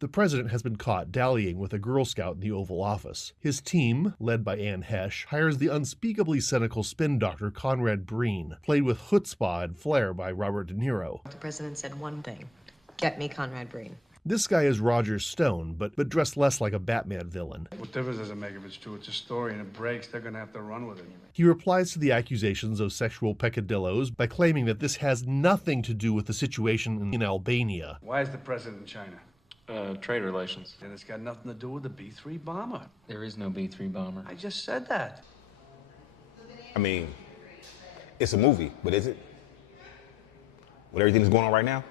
The president has been caught dallying with a Girl Scout in the Oval Office. His team, led by Anne Hesh, hires the unspeakably cynical spin doctor Conrad Breen, played with chutzpah and flair by Robert De Niro. The president said one thing: get me Conrad Breen. This guy is Roger Stone, but dressed less like a Batman villain. What difference does it make if it's true? It's a story and it breaks. They're going to have to run with it. He replies to the accusations of sexual peccadillos by claiming that this has nothing to do with the situation in Albania. Why is the president in China? Trade relations. And it's got nothing to do with the B-3 bomber. There is no B-3 bomber. I just said that. I mean, it's a movie, but is it? With everything that's going on right now?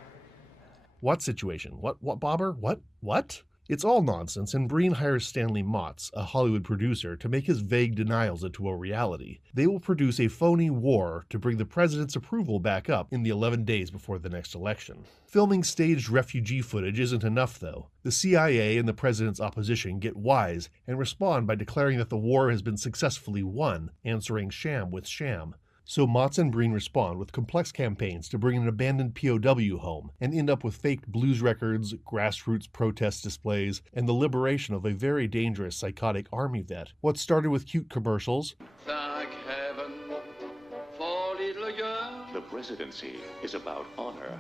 What situation? What bomber? What? It's all nonsense, and Breen hires Stanley Motz, a Hollywood producer, to make his vague denials into a reality. They will produce a phony war to bring the president's approval back up in the 11 days before the next election. Filming staged refugee footage isn't enough, though. The CIA and the president's opposition get wise and respond by declaring that the war has been successfully won, answering sham with sham. So Motz and Breen respond with complex campaigns to bring an abandoned POW home and end up with faked blues records, grassroots protest displays, and the liberation of a very dangerous psychotic army vet. What started with cute commercials, thank heaven for little girl. The presidency is about honor.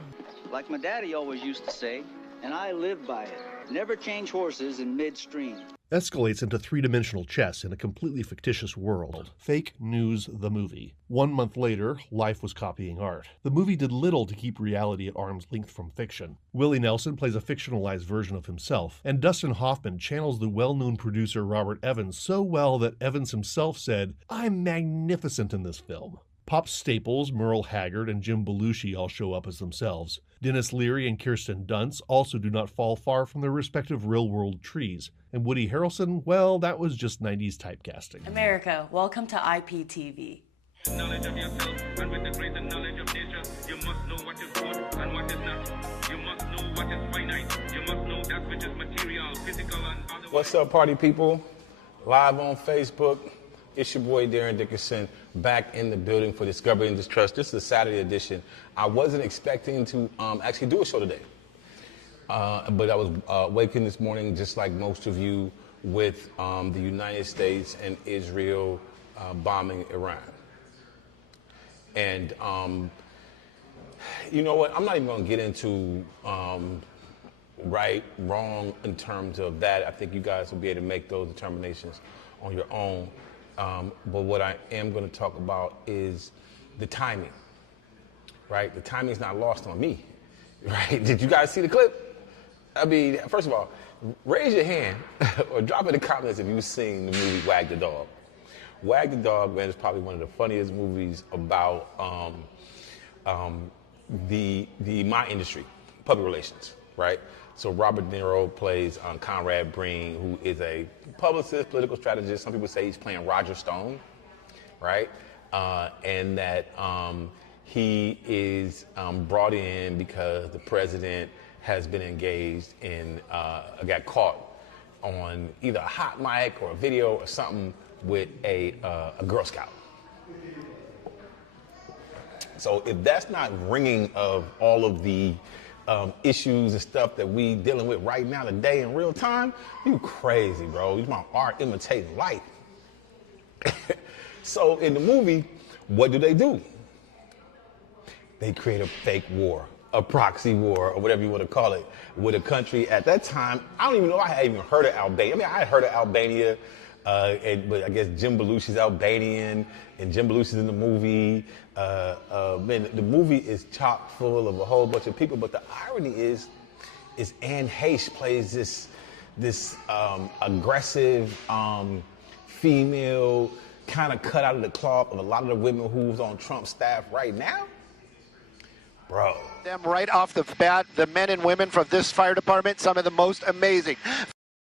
Like my daddy always used to say, and I live by it, never change horses in midstream. Escalates into three-dimensional chess in a completely fictitious world. Fake News the Movie. 1 month later, life was copying art. The movie did little to keep reality at arm's length from fiction. Willie Nelson plays a fictionalized version of himself, and Dustin Hoffman channels the well-known producer Robert Evans so well that Evans himself said, "I'm magnificent in this film." Pop staples Merle Haggard and Jim Belushi all show up as themselves. Dennis Leary and Kirsten Dunst also do not fall far from their respective real-world trees. And Woody Harrelson, well, that was just 90s typecasting. America, welcome to IPTV. Knowledge of yourself, and with the greater knowledge of nature, you must know what is good and what is not. You must know what is finite. You must know that which is material, physical, and otherwise. What's up, party people? Live on Facebook. It's your boy Darren Dickerson, back in the building for Discovery and Distrust. This is a Saturday edition. I wasn't expecting to actually do a show today. But I was waking this morning, just like most of you, with the United States and Israel bombing Iran. And you know what? I'm not even going to get into right, wrong in terms of that. I think you guys will be able to make those determinations on your own. But what I am going to talk about is the timing, right? The timing is not lost on me, right? Did you guys see the clip? I mean, first of all, raise your hand or drop in the comments if you've seen the movie Wag the Dog. Wag the Dog, man, is probably one of the funniest movies about my industry, public relations, right? So Robert De Niro plays Conrad Breen, who is a publicist, political strategist. Some people say he's playing Roger Stone, right? And that he is brought in because the president has been engaged in, got caught on either a hot mic or a video or something with a Girl Scout. So if that's not ringing of all of the issues and stuff that we dealing with right now today in real time, you crazy, bro. You my art imitating life. So in the movie, what do? They create a fake war, a proxy war, or whatever you want to call it, with a country at that time. I don't even know if I had even heard of Albania. I mean, I had heard of Albania, but I guess Jim Belushi's Albanian, and Jim Belushi's in the movie. Man, the movie is chock full of a whole bunch of people, but the irony is Anne Heche plays this aggressive female, kind of cut out of the cloth of a lot of the women who's on Trump's staff right now. Bro. Them right off the bat, the men and women from this fire department, some of the most amazing.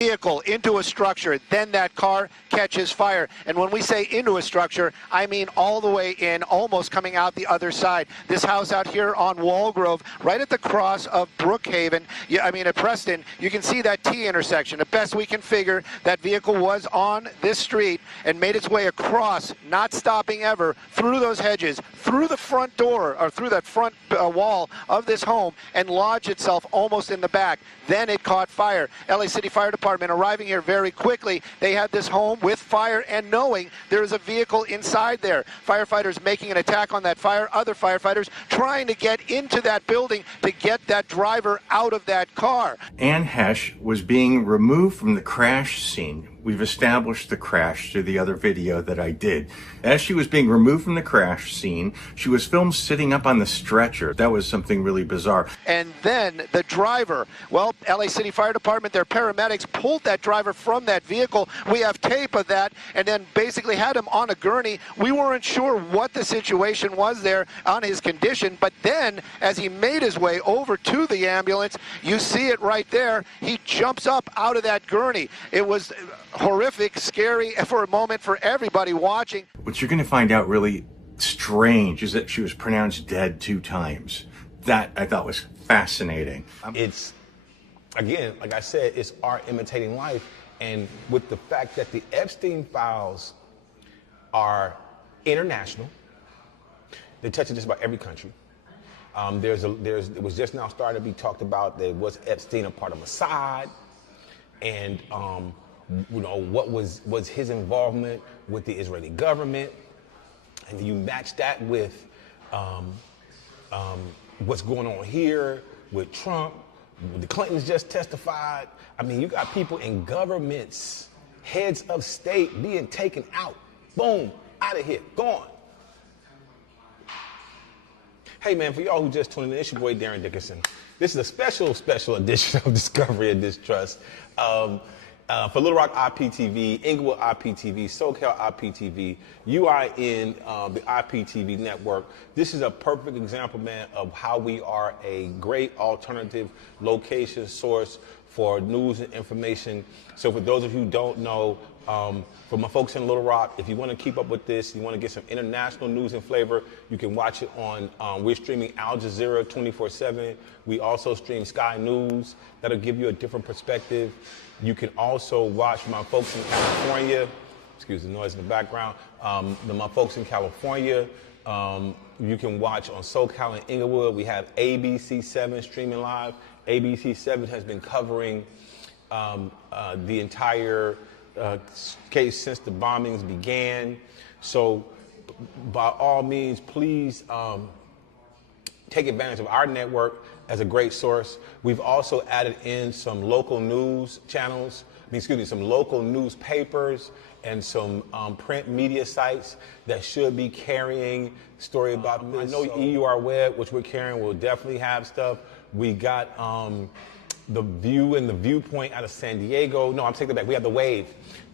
Vehicle into a structure, then that car catches fire. And when we say into a structure, I mean all the way in, almost coming out the other side. This house out here on Walgrove, right at the cross of Brookhaven, at Preston, you can see that T intersection. The best we can figure, that vehicle was on this street and made its way across, not stopping ever, through those hedges, through the front door, or through that front wall of this home, and lodged itself almost in the back. Then it caught fire. LA City Fire Department arriving here very quickly. They had this home with fire and knowing there is a vehicle inside there. Firefighters making an attack on that fire. Other firefighters trying to get into that building to get that driver out of that car. Ann Hesh was being removed from the crash scene. We've established the crash through the other video that I did. As she was being removed from the crash scene, she was filmed sitting up on the stretcher. That was something really bizarre. And then the driver, well, LA City Fire Department, their paramedics pulled that driver from that vehicle. We have tape of that, and then basically had him on a gurney. We weren't sure what the situation was there on his condition, but then as he made his way over to the ambulance, you see it right there, he jumps up out of that gurney. It was horrific, scary for a moment for everybody watching. What you're going to find out really strange is that she was pronounced dead 2 times. That I thought was fascinating. It's, again, like I said, it's art imitating life. And with the fact that the Epstein files are international, they touch just about every country. It was just now starting to be talked about that was Epstein a part of Mossad, and you know, what was his involvement with the Israeli government, and you match that with what's going on here with Trump. The Clintons just testified. I mean, you got people in governments, heads of state being taken out. Boom, out of here, gone. Hey man, for y'all who just tuned in, it's your boy Darren Dickerson. This is a special edition of Discovery and Distrust. For Little Rock IPTV, Inglewood IPTV, SoCal IPTV, you are in the IPTV network. This is a perfect example, man, of how we are a great alternative location source for news and information. So for those of you who don't know, for my folks in Little Rock, if you want to keep up with this, you want to get some international news and flavor, you can watch it on, we're streaming Al Jazeera 24/7. We also stream Sky News. That'll give you a different perspective. You can also watch my folks in California. Excuse the noise in the background. My folks in California, you can watch on SoCal and Inglewood. We have ABC7 streaming live. ABC7 has been covering the entire case since the bombings began. So by all means, please take advantage of our network as a great source. We've also added in some local news channels, some local newspapers and some print media sites that should be carrying story about this. I know EUR Web, which we're carrying, will definitely have stuff. We got The View and the Viewpoint out of San Diego. No, I'm taking it back. We have the Wave.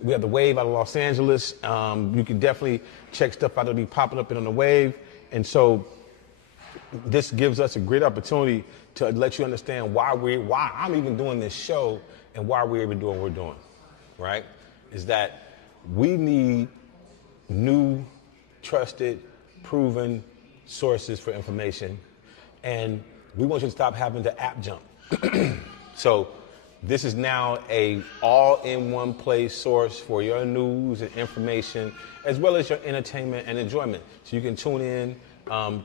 We have the Wave out of Los Angeles. You can definitely check stuff out that'll be popping up on the Wave. And so this gives us a great opportunity to let you understand why I'm even doing this show and why we're even doing what we're doing, right? Is that we need new, trusted, proven sources for information. And we want you to stop having to app jump. So this is now a all-in-one place source for your news and information, as well as your entertainment and enjoyment. So you can tune in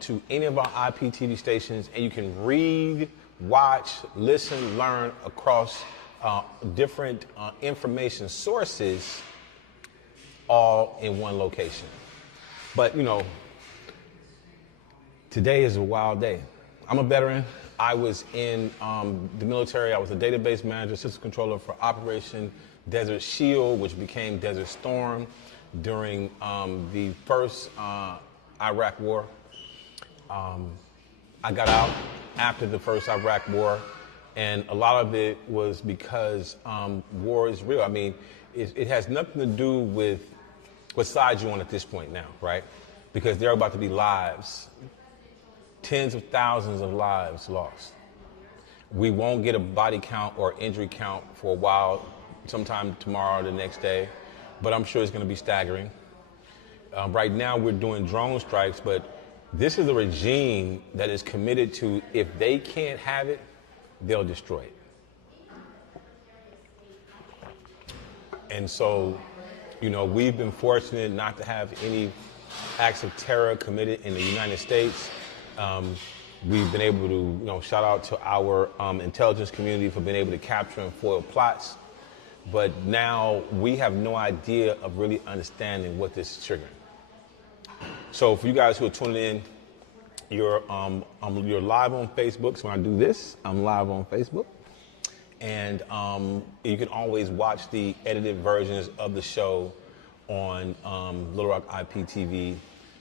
to any of our IPTV stations, and you can read, watch, listen, learn across different information sources, all in one location. But, you know, today is a wild day. I'm a veteran. I was in the military. I was a database manager, system controller for Operation Desert Shield, which became Desert Storm during the first Iraq War. I got out after the first Iraq War, and a lot of it was because war is real. I mean, it has nothing to do with what side you're on at this point now, right? Because there are about to be lives, tens of thousands of lives lost. We won't get a body count or injury count for a while, sometime tomorrow or the next day, but I'm sure it's going to be staggering. Right now we're doing drone strikes, but this is a regime that is committed to, if they can't have it, they'll destroy it. And so, You know, we've been fortunate not to have any acts of terror committed in the United States. We've been able to, shout out to our intelligence community for being able to capture and foil plots. But now we have no idea of really understanding what this is triggering. So for you guys who are tuning in, you're live on Facebook. So when I do this, I'm live on Facebook. And you can always watch the edited versions of the show on Little Rock IPTV,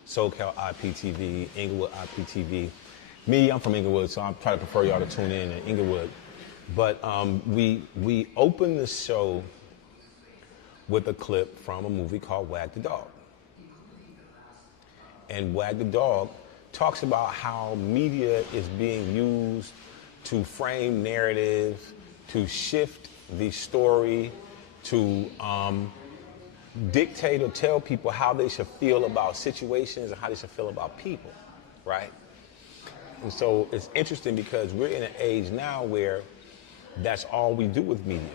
SoCal IPTV, Inglewood IPTV. Me, I'm from Inglewood, so I try to prefer y'all to tune in Inglewood. But we open the show with a clip from a movie called Wag the Dog. And Wag the Dog talks about how media is being used to frame narratives, to shift the story, to dictate or tell people how they should feel about situations and how they should feel about people, right? And so it's interesting because we're in an age now where that's all we do with media.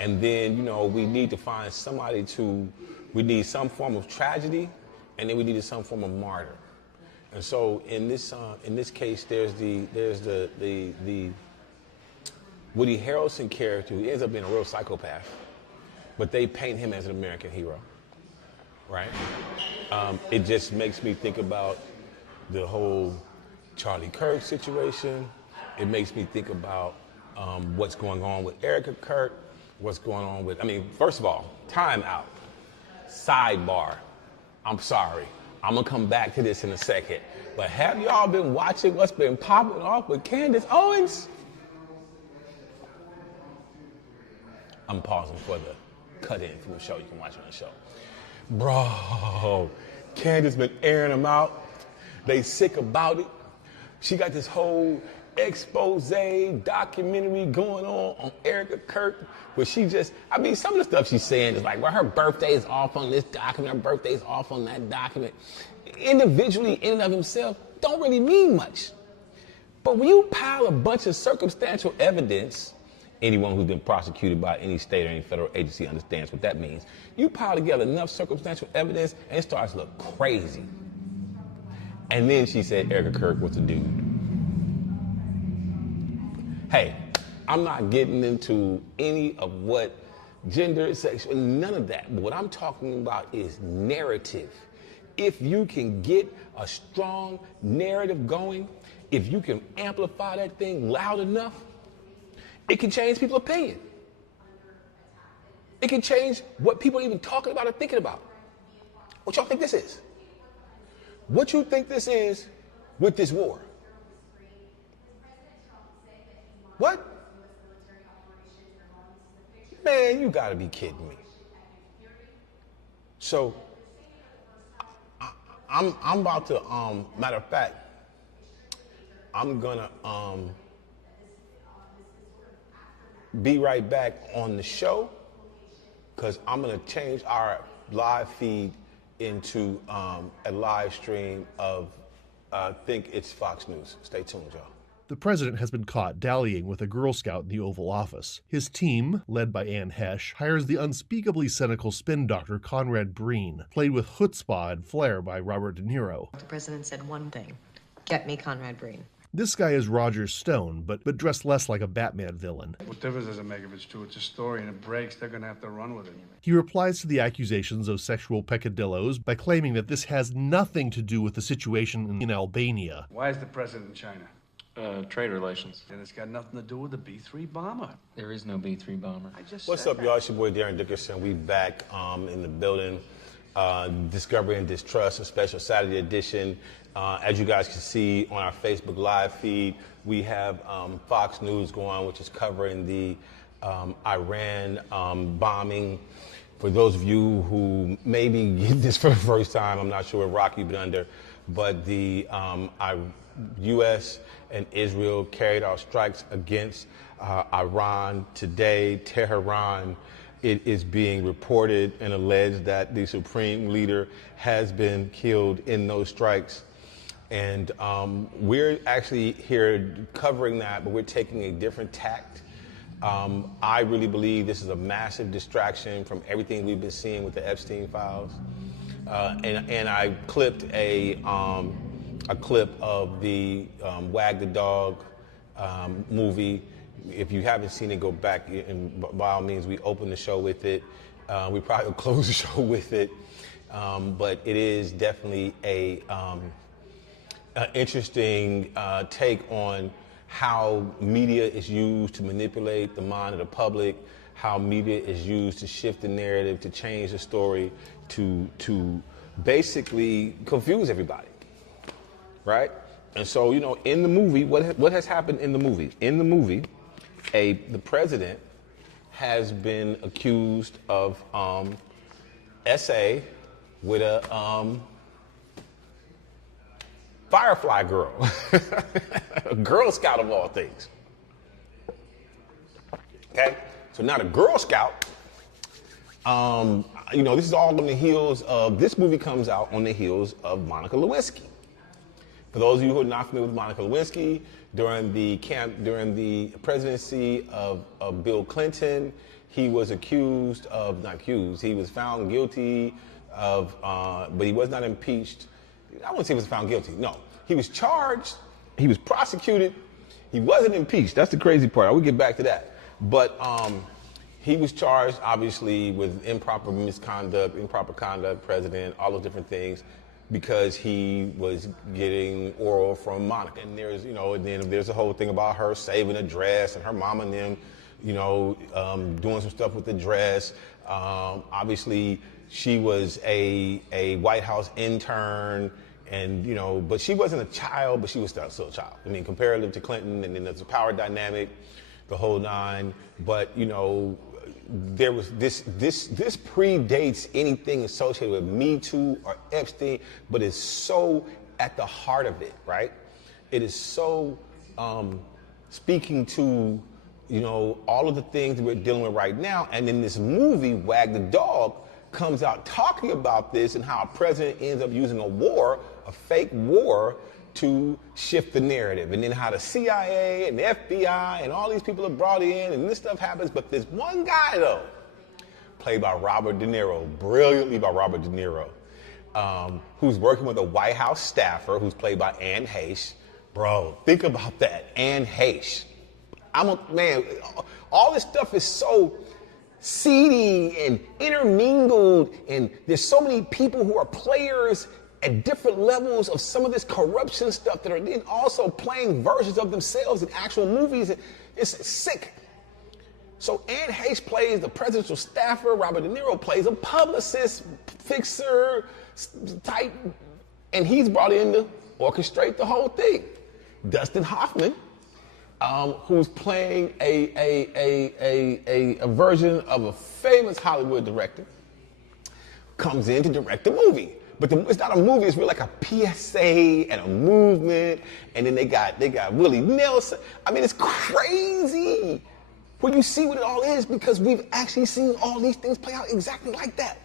And then, we need to find somebody we need some form of tragedy, and then we need some form of martyr. And so in this case, there's the Woody Harrelson character who ends up being a real psychopath, but they paint him as an American hero, right? It just makes me think about the whole Charlie Kirk situation. It makes me think about what's going on with Erica Kirk, what's going on with, first of all, time out, sidebar, I'm sorry. I'm gonna come back to this in a second. But have y'all been watching what's been popping off with Candace Owens? I'm pausing for the cut-in from the show. You can watch it on the show. Bro, Candace been airing them out. They sick about it. She got this whole expose documentary going on Erica Kirk, where she just, some of the stuff she's saying is like, well, her birthday is off on this document, her birthday is off on that document. Individually, in and of himself, don't really mean much. But when you pile a bunch of circumstantial evidence, anyone who's been prosecuted by any state or any federal agency understands what that means. You pile together enough circumstantial evidence and it starts to look crazy. And then she said Erica Kirk was a dude. Hey, I'm not getting into any of what gender, sexual, none of that. But what I'm talking about is narrative. If you can get a strong narrative going, if you can amplify that thing loud enough, it can change people's opinion. It can change what people are even talking about or thinking about. What y'all think this is? What you think this is with this war? What? Man, you gotta be kidding me. So, I'm about to, matter of fact, I'm gonna be right back on the show because I'm gonna change our live feed into a live stream of, I think it's Fox News. Stay tuned, y'all. The president has been caught dallying with a Girl Scout in the Oval Office. His team, led by Anne Hesh, hires the unspeakably cynical spin doctor Conrad Breen, played with chutzpah and flair by Robert De Niro. The president said one thing, get me Conrad Breen. This guy is Roger Stone, but dressed less like a Batman villain. What difference does it make if it's true? It's a story and it breaks. They're going to have to run with it. He replies to the accusations of sexual peccadillos by claiming that this has nothing to do with the situation in Albania. Why is the president in China? Trade relations. And it's got nothing to do with the B-3 bomber. There is no B-3 bomber. What's up, y'all? It's your boy Darren Dickerson. We back in the building. Discovery and Distrust, a special Saturday edition. As you guys can see on our Facebook live feed, we have Fox News going, which is covering the Iran bombing. For those of you who maybe get this for the first time, I'm not sure what rock you've been under, but the U.S. and Israel carried out strikes against Iran today. Tehran, it is being reported and alleged that the supreme leader has been killed in those strikes. And we're actually here covering that, but we're taking a different tact. I really believe this is a massive distraction from everything we've been seeing with the Epstein files. And I clipped a clip of the Wag the Dog movie. If you haven't seen it, go back, and by all means, we open the show with it. We probably will close the show with it. But it is definitely an interesting take on how media is used to manipulate the mind of the public, how media is used to shift the narrative, to change the story, to basically confuse everybody, right? And so, you know, in the movie, what has happened in the movie? In the movie, the president has been accused of SA with a Firefly girl, a Girl Scout of all things. Okay, so now the Girl Scout, you know, this is all on the heels of, this movie comes out on the heels of Monica Lewinsky. For those of you who are not familiar with Monica Lewinsky, during the presidency of Bill Clinton, he was accused of, not accused, he was found guilty of, but he was not impeached. I wouldn't say he was found guilty, no. He was charged, he was prosecuted, he wasn't impeached. That's the crazy part, I will get back to that. But he was charged, obviously, with improper misconduct, improper conduct, president, all those different things, because he was getting oral from Monica. And there's, you know, and then there's a whole thing about her saving a dress and her mom and them, you know, doing some stuff with the dress. Obviously, she was a White House intern, and, you know, but she wasn't a child, but she was still a child. I mean, comparative to Clinton, and then there's a power dynamic, the whole nine. But, you know, there was this predates anything associated with Me Too or Epstein, but it's so at the heart of it, right? It is so speaking to, you know, all of the things that we're dealing with right now. And in this movie, Wag the Dog comes out talking about this and how a president ends up using a fake war, to shift the narrative, and then how the CIA and the FBI and all these people are brought in, and this stuff happens. But there's one guy, though, played by Robert De Niro, brilliantly by Robert De Niro, who's working with a White House staffer who's played by Anne Heche. Bro, think about that, Anne Heche. Man, all this stuff is so seedy and intermingled, and there's so many people who are players at different levels of some of this corruption stuff that are then also playing versions of themselves in actual movies. It's sick. So Anne Heche plays the presidential staffer. Robert De Niro plays a publicist, fixer type, and he's brought in to orchestrate the whole thing. Dustin Hoffman, who's playing a version of a famous Hollywood director, comes in to direct the movie. But it's not a movie, it's really like a PSA and a movement. And then they got Willie Nelson. I mean, it's crazy when you see what it all is, because we've actually seen all these things play out exactly like that.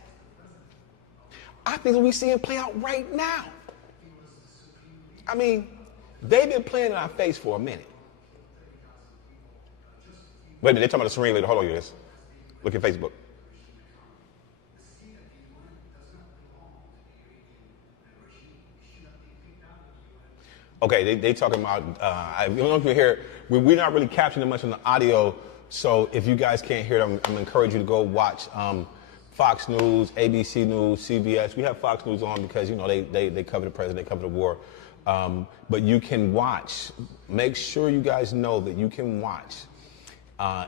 I think that we see it play out right now. I mean, they've been playing in our face for a minute. Wait a minute, they're talking about the Serene Lady. Hold on, you guys. Look at Facebook. Okay, they talking about, I don't know if you hear, we're not really capturing much on the audio, so if you guys can't hear it, I'm gonna encourage you to go watch Fox News, ABC News, CBS. We have Fox News on because, you know, they cover the president, they cover the war. But you can watch, make sure you guys know that you can watch.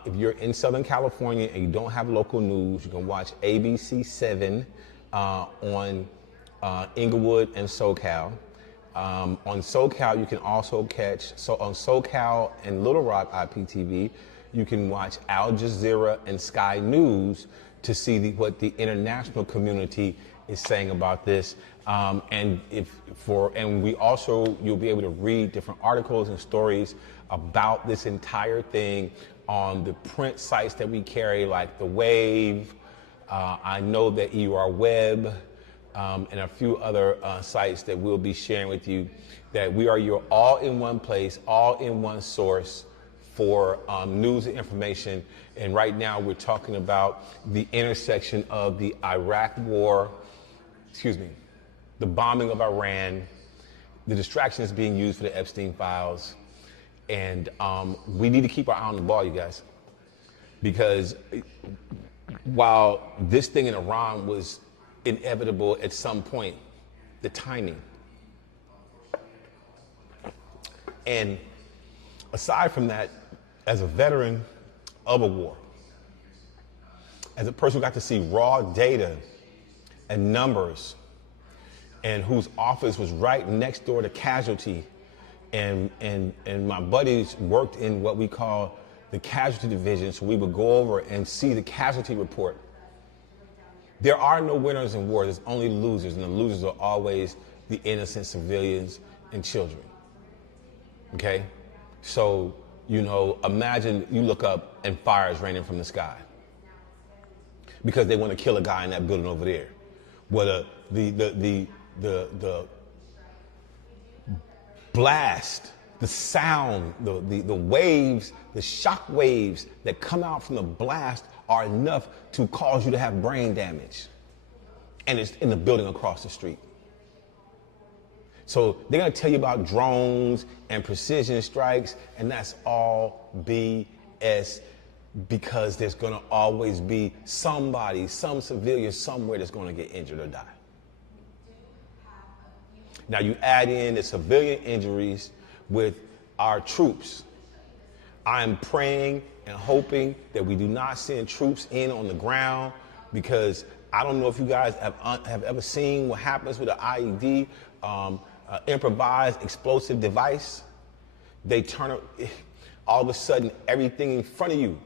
If you're in Southern California and you don't have local news, you can watch ABC 7 on Inglewood and SoCal. On SoCal, you can also catch, on SoCal and Little Rock IPTV, you can watch Al Jazeera and Sky News to see what the international community is saying about this. And we also, you'll be able to read different articles and stories about this entire thing on the print sites that we carry, like The Wave. I know that EUR Web, and a few other sites that we'll be sharing with you, that we are your all-in-one place, all-in-one source for news and information. And right now we're talking about the intersection of the Iraq war, the bombing of Iran, the distractions being used for the Epstein files. And we need to keep our eye on the ball, you guys. Because while this thing in Iran was inevitable at some point, the timing. And aside from that, as a veteran of a war, as a person who got to see raw data and numbers, and whose office was right next door to casualty, and my buddies worked in what we call the casualty division, so we would go over and see the casualty report. There are no winners in war, there's only losers, and the losers are always the innocent civilians and children. Okay? So, you know, imagine you look up and fire is raining from the sky because they want to kill a guy in that building over there. Well, the blast, the sound, the waves, the shock waves that come out from the blast are enough to cause you to have brain damage. And it's in the building across the street. So they're going to tell you about drones and precision strikes, and that's all BS, because there's going to always be somebody, some civilian somewhere that's going to get injured or die. Now you add in the civilian injuries with our troops. I am praying and hoping that we do not send troops in on the ground, because I don't know if you guys have ever seen what happens with an IED, improvised explosive device. They turn all of a sudden everything in front of you,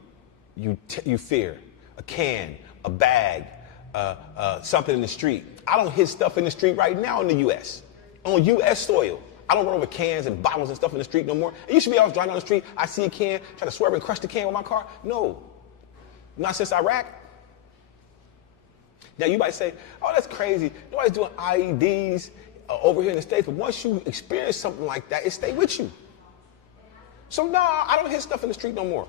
you fear. A can, a bag, something in the street. I don't hit stuff in the street right now in the U.S. on U.S. soil. I don't run over cans and bottles and stuff in the street no more. It used to be I was driving down the street, I see a can, try to swerve and crush the can with my car. No, not since Iraq. Now you might say, oh, that's crazy. Nobody's doing IEDs over here in the States, but once you experience something like that, it stays with you. So nah, I don't hit stuff in the street no more.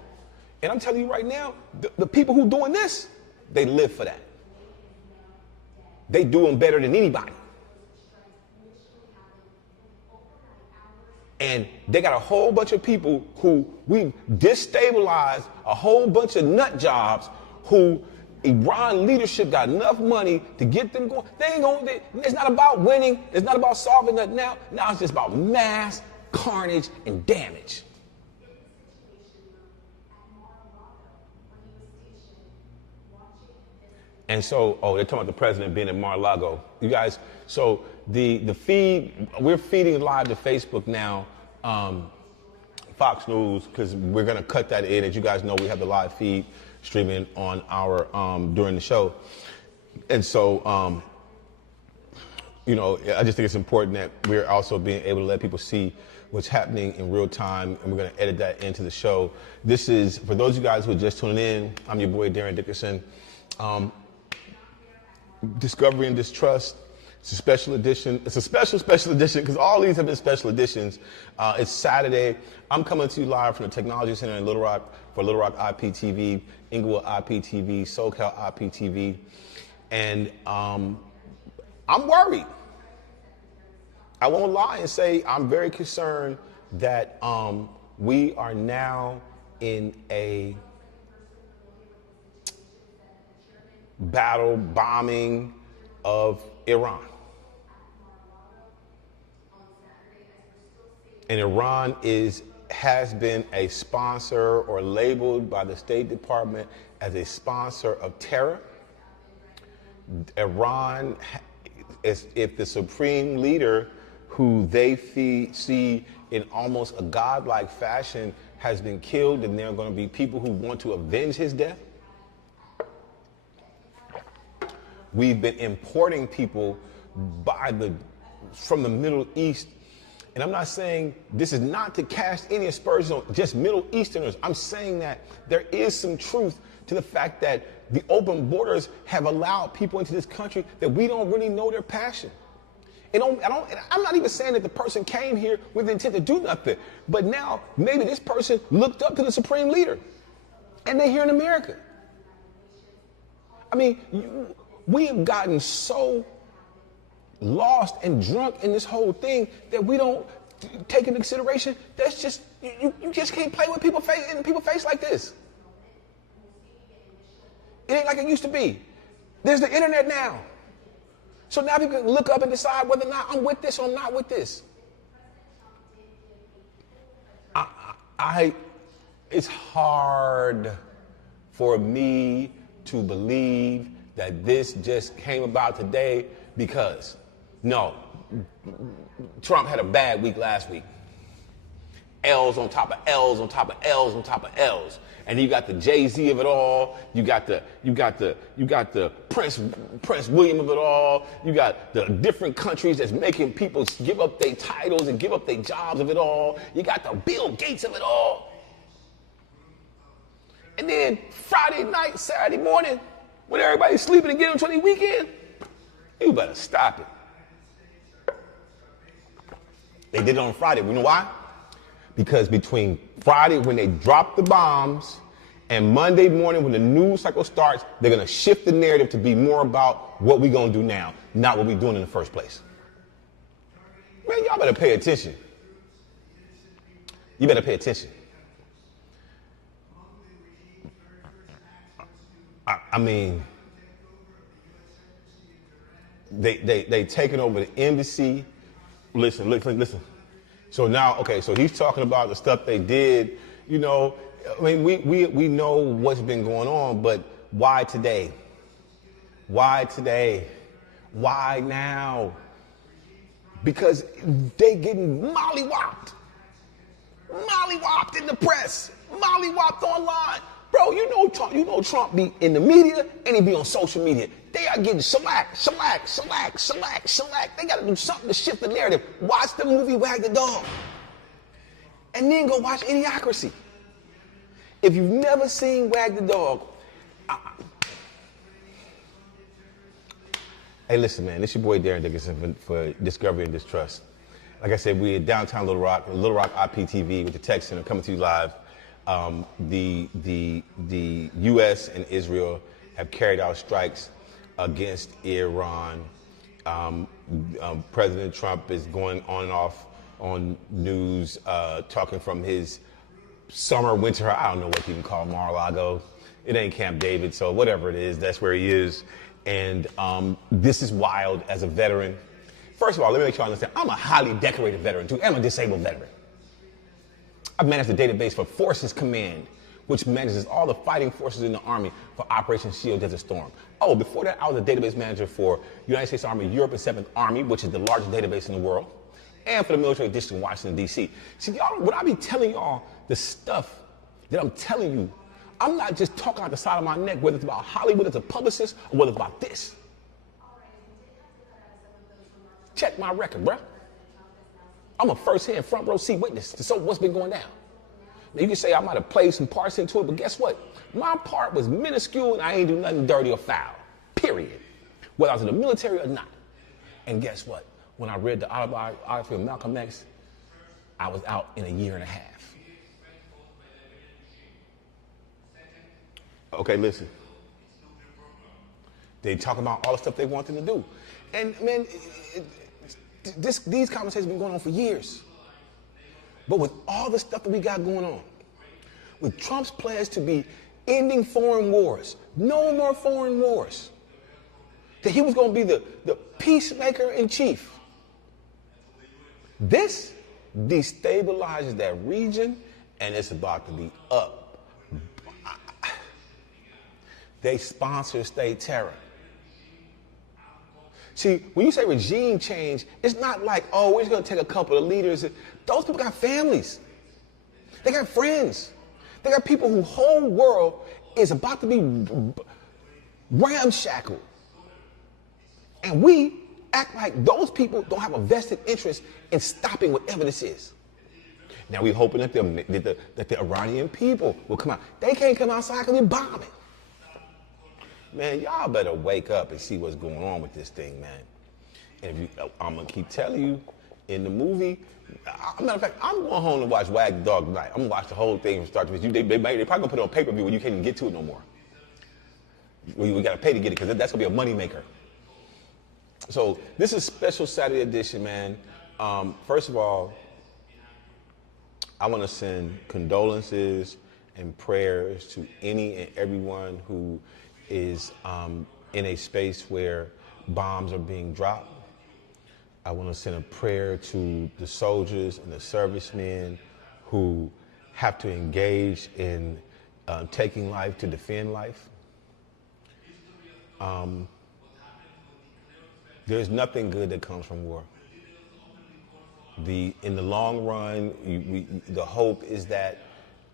And I'm telling you right now, the people who doing this, they live for that. They do them better than anybody. And they got a whole bunch of people who we destabilized, a whole bunch of nut jobs who Iran leadership got enough money to get them going. They ain't going. It's not about winning. It's not about solving that now. Now it's just about mass carnage and damage. And so, they're talking about the president being in Mar-a-Lago. You guys, so the feed, we're feeding live to Facebook now, Fox News, because we're going to cut that in. As you guys know, we have the live feed streaming on our, during the show. And so, you know, I just think it's important that we're also being able to let people see what's happening in real time, and we're going to edit that into the show. This is, for those of you guys who are just tuning in, I'm your boy, Darren Dickerson. Discovery and Distrust. It's a special edition. It's a special edition because all these have been special editions. It's Saturday. I'm coming to you live from the Technology Center in Little Rock for Little Rock IPTV, Inglewood IPTV, SoCal IPTV. And I'm worried. I won't lie and say I'm very concerned that we are now in a battle bombing of Iran. And Iran has been a sponsor or labeled by the State Department as a sponsor of terror. Iran, if the supreme leader, who they see in almost a godlike fashion, has been killed, then there are going to be people who want to avenge his death. We've been importing people from the Middle East. And I'm not saying this is not to cast any aspersions on just Middle Easterners. I'm saying that there is some truth to the fact that the open borders have allowed people into this country that we don't really know their passion. I'm not even saying that the person came here with the intent to do nothing, but now maybe this person looked up to the supreme leader, and they're here in America. I mean, we have gotten so lost and drunk in this whole thing that we don't take into consideration. That's just you just can't play with people's face like this. It ain't like it used to be. There's the internet now. So now people can look up and decide whether or not I'm with this or I'm not with this. It's hard for me to believe that this just came about today because, no, Trump had a bad week last week. L's on top of L's on top of L's on top of L's. And you got the Jay-Z of it all. You got the Prince William of it all. You got the different countries that's making people give up their titles and give up their jobs of it all. You got the Bill Gates of it all. And then Friday night, Saturday morning, when everybody's sleeping and getting to the weekend, you better stop it. They did it on Friday. You know why? Because between Friday when they drop the bombs and Monday morning when the news cycle starts, they're going to shift the narrative to be more about what we're going to do now, not what we're doing in the first place. Man, y'all better pay attention. You better pay attention. I mean, they taking over the embassy. Listen. So now, okay, so he's talking about the stuff they did. You know, I mean, we know what's been going on, but why today? Why today? Why now? Because they getting mollywopped. Mollywopped in the press. Mollywopped online. Bro, you know Trump be in the media and he be on social media. They are getting shellacked. They got to do something to shift the narrative. Watch the movie Wag the Dog. And then go watch Idiocracy. If you've never seen Wag the Dog, hey, listen, man, this your boy Darren Dickerson for Discovery and Distrust. Like I said, we're in downtown Little Rock IPTV with the Tech Center coming to you live. The U.S. and Israel have carried out strikes against Iran. President Trump is going on and off on news, talking from his winter, I don't know what you can call Mar-a-Lago. It ain't Camp David, so whatever it is, that's where he is. And this is wild as a veteran. First of all, let me make sure I understand. I'm a highly decorated veteran, too. I'm a disabled veteran. I've managed the database for Forces Command, which manages all the fighting forces in the Army for Operation Shield Desert Storm. Oh, before that, I was a database manager for United States Army Europe and 7th Army, which is the largest database in the world, and for the military district in Washington, D.C. See, y'all, when I be telling y'all the stuff that I'm telling you, I'm not just talking out the side of my neck, whether it's about Hollywood as a publicist or whether it's about this. Check my record, bruh. I'm a first-hand, front-row seat witness to what's been going down. Now, you can say I might have played some parts into it, but guess what? My part was minuscule, and I ain't do nothing dirty or foul, period, whether I was in the military or not. And guess what? When I read the autobiography of Malcolm X, I was out in a year and a half. Okay, listen. They talk about all the stuff they want them to do. And, man, these conversations have been going on for years. But with all the stuff that we got going on, with Trump's pledge to be ending foreign wars, no more foreign wars, that he was going to be the peacemaker in chief, this destabilizes that region, and it's about to be up. They sponsor state terror. See, when you say regime change, it's not like, oh, we're just going to take a couple of leaders. Those people got families. They got friends. They got people whose whole world is about to be ramshackled. And we act like those people don't have a vested interest in stopping whatever this is. Now we're hoping that the Iranian people will come out. They can't come outside because they're bombing. Man, y'all better wake up and see what's going on with this thing, man. And if you, I'm gonna keep telling you, in the movie, matter of fact, I'm going home to watch WAG the Dog tonight. I'm gonna watch the whole thing from start to finish. They probably gonna put it on pay-per-view when you can't even get to it no more. We gotta pay to get it because that's gonna be a moneymaker. So this is special Saturday edition, man. First of all, I want to send condolences and prayers to any and everyone who is in a space where bombs are being dropped. I want to send a prayer to the soldiers and the servicemen who have to engage in taking life to defend life. There's nothing good that comes from war. In the long run, the hope is that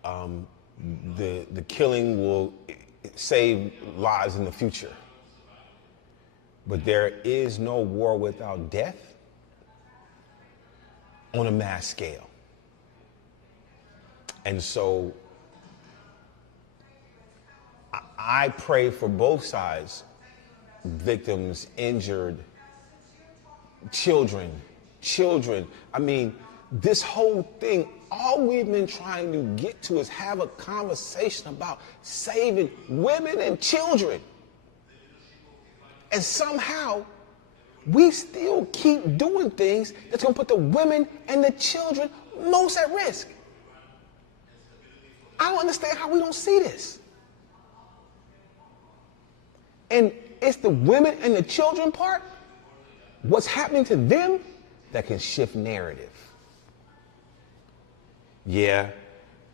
the killing will save lives in the future. But there is no war without death on a mass scale. And so I pray for both sides, victims, injured, children. I mean, this whole thing, all we've been trying to get to is have a conversation about saving women and children. And somehow, we still keep doing things that's going to put the women and the children most at risk. I don't understand how we don't see this. And it's the women and the children part, what's happening to them, that can shift narrative. Yeah,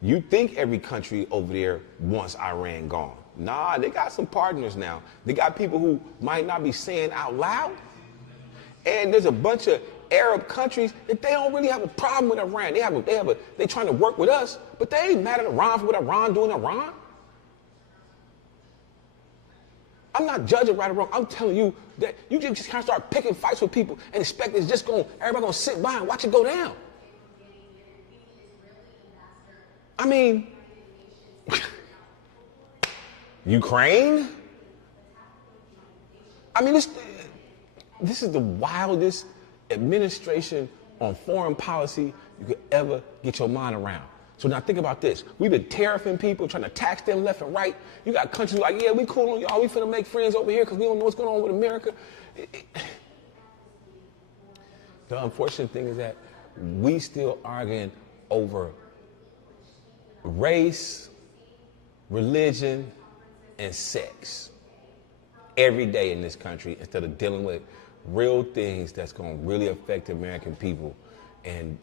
you think every country over there wants Iran gone. Nah, they got some partners now. They got people who might not be saying out loud. And there's a bunch of Arab countries that they don't really have a problem with Iran. They trying to work with us, but they ain't mad at Iran for what Iran doing to Iran. I'm not judging right or wrong. I'm telling you that you just can't start picking fights with people and expect it's just everybody gonna sit by and watch it go down. I mean, Ukraine? I mean, this is the wildest administration on foreign policy you could ever get your mind around. So now think about this. We've been tariffing people, trying to tax them left and right. You got countries like, yeah, we cool on y'all. We finna make friends over here because we don't know what's going on with America. The unfortunate thing is that we still arguing over race, religion, and sex every day in this country instead of dealing with real things that's going to really affect the American people and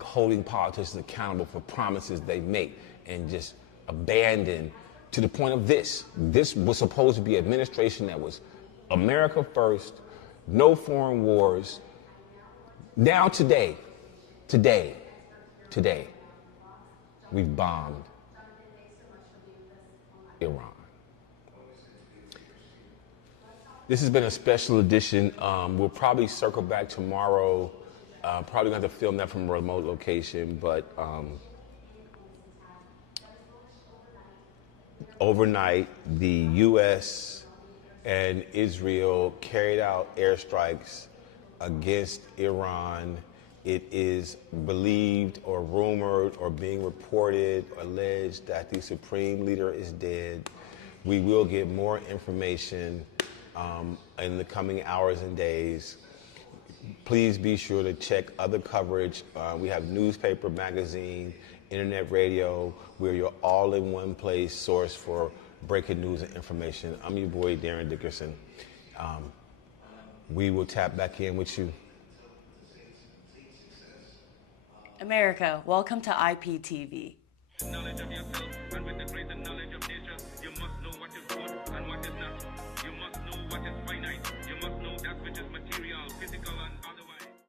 holding politicians accountable for promises they make and just abandon to the point of this. This was supposed to be an administration that was America first, no foreign wars. Now today, we've bombed Iran. This has been a special edition. We'll probably circle back tomorrow. Probably going to have to film that from a remote location, but overnight, the U.S. and Israel carried out airstrikes against Iran. It is believed or rumored or being reported, alleged that the supreme leader is dead. We will get more information in the coming hours and days. Please be sure to check other coverage. We have newspaper, magazine, internet, radio. We're your all-in-one place source for breaking news and information. I'm your boy, Darren Dickerson. We will tap back in with you. America, welcome to IPTV. Knowledge of yourself, and with the greater knowledge of nature, you must know what is good and what is